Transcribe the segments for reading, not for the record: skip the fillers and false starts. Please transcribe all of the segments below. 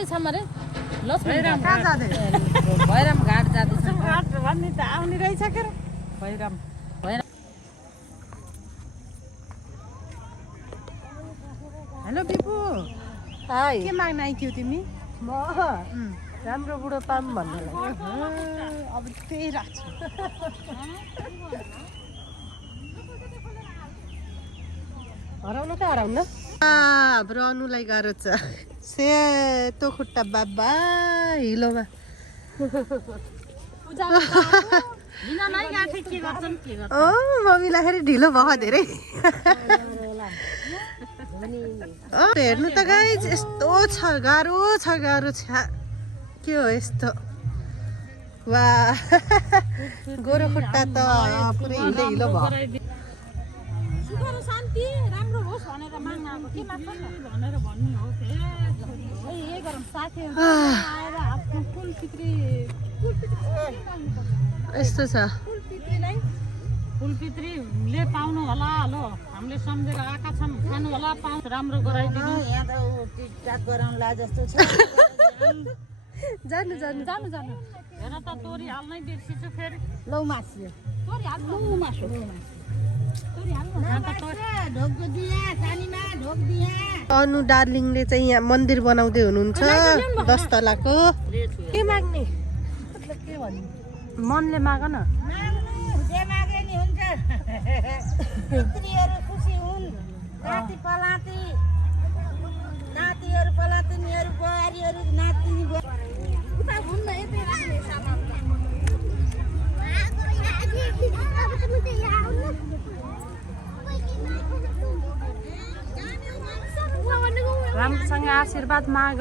जाँदैछ मरे लक्ष्मी कहाँ जाँदै भैरम घाट जाँदैछ घाट भन्ने त आउने रहेछ के भैरम हेलो बिपु हाय के माग्न आइथ्यौ तिमी म राम्रो बुढो पाम भन्नलाई अब त्यही राख्छु हराउन त हराउन हाम्रो अनुलाई गाह्रो छ सेतो खुट्टा बाबा हिलोमा मम्मीलाई फेरि ढिलो भयो धेरै हेर्नु त गाइज यस्तो छ गाह्रो छ के हो यस्तो वा गोरो खुट्टा त पुरै हिलो भयो शान्ति राम्रो होस् भनेर माग्न आएको के माग्छ भनेर भन्नु हो यही गरौँ साथीहरू आएर आफ्नो कुल पितृ यस्तो छ फुल पितृले पाउनु होला हेलो हामीले सम्झेर आएका छौँ खानु होला पाउनु राम्रो गराइदिनु यहाँ त टिकटाक गराउनुला जस्तो छ जानु हेर त तोरी हाल्नै बिर्सिछु फेरि लौ मासु तोरी हाल्नु मासु अनु डार्लिङले चाहिँ यहाँ मन्दिर बनाउँदै हुनुहुन्छ 10 तलाको के माग्ने के भन्नु मनले माग न पितृहरू खुसी हुन् नाति नातिहरू पलातिनीहरू बुहारीहरू नातिनी राम्रोसँग आशीर्वाद माग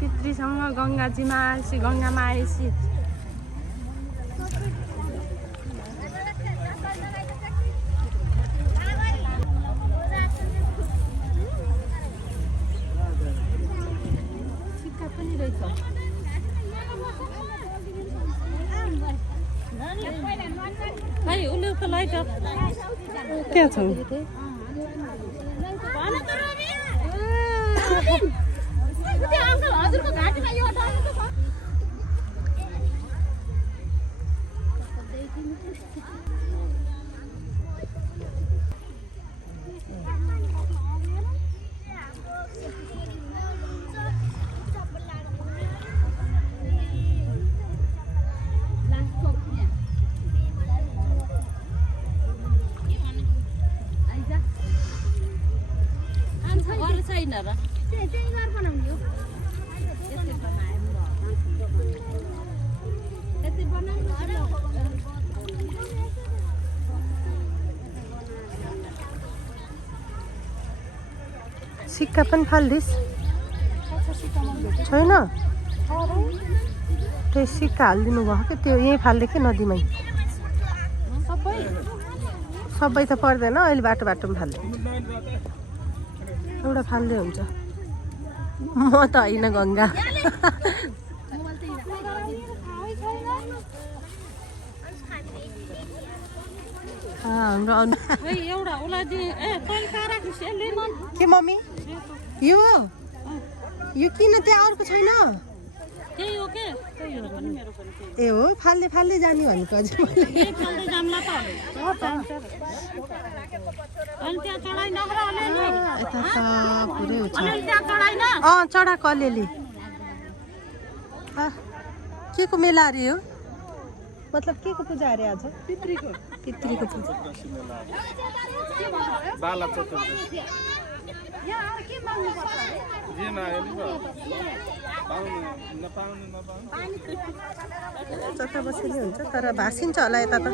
पितृसँग गङ्गाजीमा आएपछि गङ्गामा आएपछि सिक्का पनि रहेछ क्या छ सिक्का पनि फाल्दिस् छैन त्यो सिक्का हालिदिनु भयो कि त्यो यहीँ फाल्दै कि नदीमै सबै त पर्दैन अहिले बाटोमा फाल्दै एउटा फाल्दै हुन्छ म त होइन गङ्गा हाम्रो के मम्मी यो किन त्यहाँ अर्को छैन ए हो फाल्दै जाने भनेको अझै यता त पुरै चढा कलिअलि के को मेला अरे हो मतलब के को पूजा अरे आज पितृको पूजा जता बसेले हुन्छ तर भासिन्छ होला यता त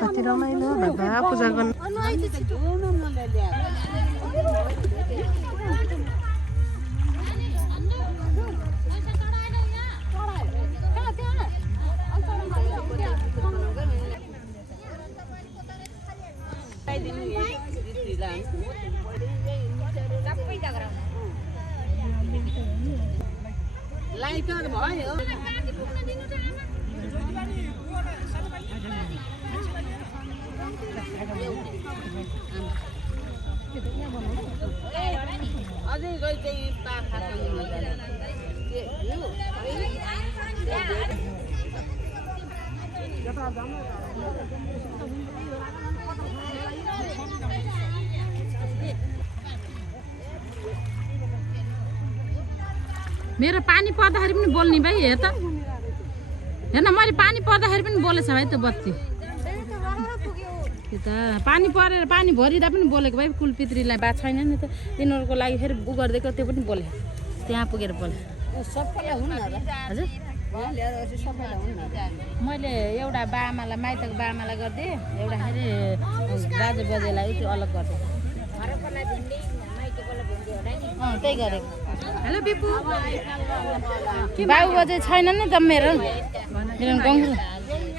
कति रमाइलो बाबा पूजा गर्नु लाइटर भयो मेरो पानी पर्दाखेरि पनि बोल्ने भाइ हेर त हेर्न मैले पानी पर्दाखेरि पनि बोलेछ भाइ त्यो बत्ती पानी परेर पानी भरिँदा पनि बोलेको भाइ कुलपित्रीलाई बात छैन नि त तिनीहरूको लागि फेरि उ गरिदिएको त्यो पनि बोले त्यहाँ पुगेर बोले सबैलाई हुन्न हजुर सबैलाई हुन्न मैले एउटा बाआमालाई माइतको बाआमालाई गरिदिएँ एउटा फेरि दाजु बजेलाई त्यो अलग गरिदिएँ त्यही गरेको हेलो बिपु बाबु बजे छैन नि त मेरो गाउँ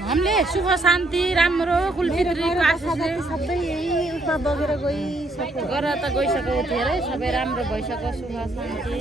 हामीले सुख शान्ति राम्रो कुलपित्रीको आशिषले सबै यही उसमा बगेर गइसक्यो गरेर त गइसक्यो धेरै सबै राम्रो भइसक्यो सुख शान्ति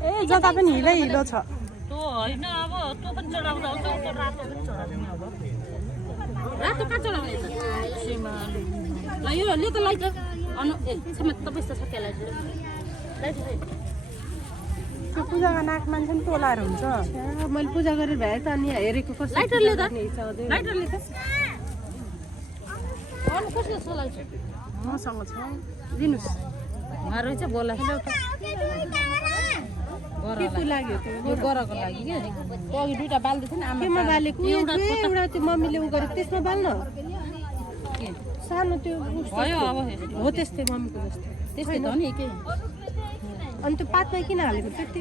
ए जता पनि हिलै हिलो छ त्यो होइन अब त्यो पनि चढाउँदा हुन्छ त्यो रातो पनि चढाउने अब रातो कहाँ चढाउने त ल यो ले त लाइट अनु ए क्षमा तपाईँ त सकिया लाइट त्यो पूजामा नाक मान्छे पनि तोलाएर हुन्छ मैले पूजा गरेर भए त अनि हेरेको कसरी लाइटरले त लाइटरले त अनु कसले चलाउँछ मसँग छ दिनुस् उहाँ रहेछ बोला के लाग्यो यो गरको लागि के अघि दुईटा बाल्दै थियो नि आमा केमा बालेको एउटा त्यो मम्मीले उ गरेको त्यसमा बाल्न सानो त्यो भयो अब हो त्यस्तै मम्मीको जस्तो त्यस्तै त हो नि के अनि त्यो पातमा किन हालेको त्यति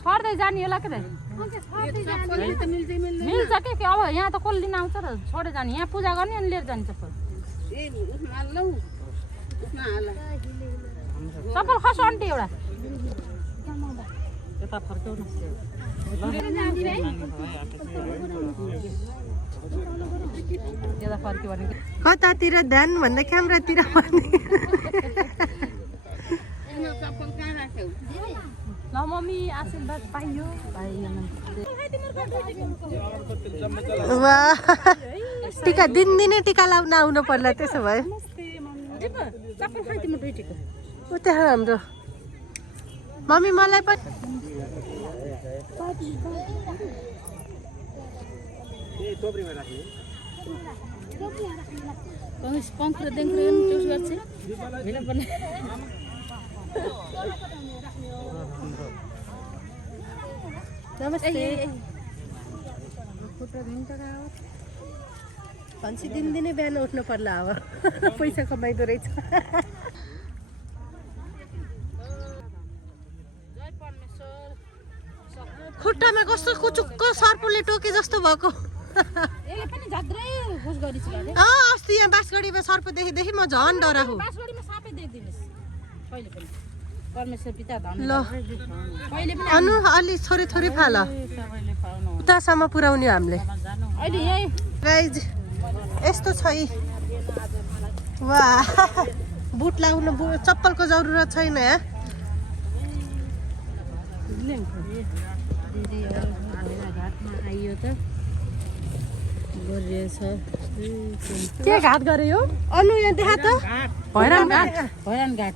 छर्दै जाने होला के मिल्छ के अब यहाँ त कसले लिन आउँछ र छोडेर जाने यहाँ पूजा गर्ने अनि लिएर जाने चप्पल चप्पल खस आन्टी एउटा यता फर्क्यौ न यता फर्क्यो भने कतातिर ध्यान भन्दा क्यामेरातिर भन्ने ल मम्मी आशीर्वाद पाइयो वाह टिका दिनदिनै टिका लाउन आउनु पर्ला त्यसो भए चप्पल खाइ तिम्रो दुईटीको उ त्यहाँ हाम्रो मम्मी मलाई पनि पंख देख्नु चुज गर्छ हेर्न पर्ने नमस्ते भन्छ दिनदिनै बिहान उठ्नु पर्ला अब पैसा कमाइदो रहेछ खुट्टामा कस्तो कुचुक्क सर्पले टोके जस्तो भएको यसले पनि झद्रै घुस गरिछ भने अस्ति यहाँ बासगढीमा सर्प देखेदेखि म झन् डराएको बासगढीमा सापै देख्दिनस् कहिले पनि परमेश्वर पिता धन ल कहिले पनि अनु अलि थोरै थोरै फाल सबैले पाउनु उतासम्म पुर्याउने हामीले जानु अहिले यही गाइज यस्तो छ है वाह बुट लाउनु चप्पलको जरुरत छैन है घाटमा आइयो त गरिएछ के घाट गरे यो अनु यहाँ देखा त भैराम घाट भैराम घाट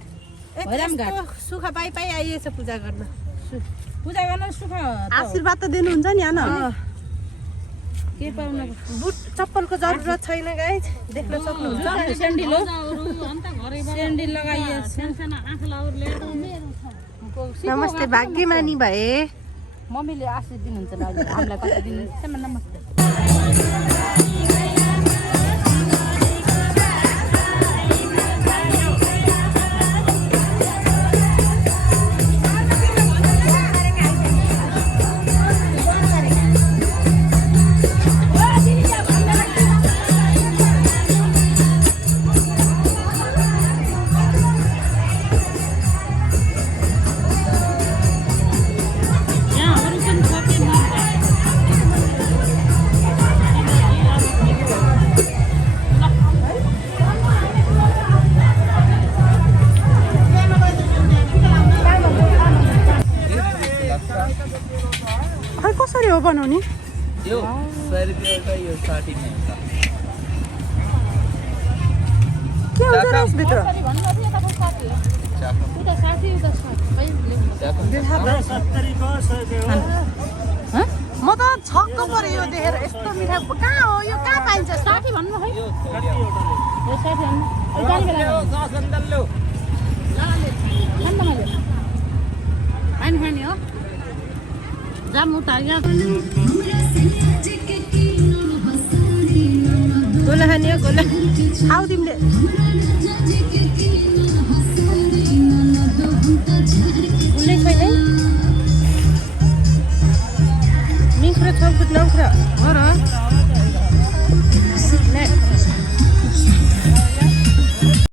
भैराम घाट सुख पाइ पाइ आइएछ पूजा गर्न पूजा गर्न सुख आशीर्वाद त दिनुहुन्छ नि होइन के पाउन बुट चप्पलको जरुरत छैन गाइज देख्न सक्नुहुन्छ सेन्डिल हो सेन्डिल लगाइए सानो आँखालाहरूले नमस्ते भाग्यमानी भए मम्मीले आशीष दिनुहुन्छ ल अहिले हामीलाई कति दिनुहुन्छ नमस्ते हो बनाउने यो 100 रुपैयाँ एउटा यो 60 नै हुन्छ के हुन्छ र यसभित्र चाको उता 60 उता 60 म त छक्क पऱ्यो यो देखेर यस्तो मिठाई कहाँ हो यो कहाँ पाइन्छ 60 भन्नु है यो यो 60 भन्नु गाडी बेला सन्दल लो खान्न मैले पानी खाने हो जाम उता यहाँ गोला खाने हो गोला खाऊ तिमीले उल्लै छैन मिक्रो छ नौख्रा हो र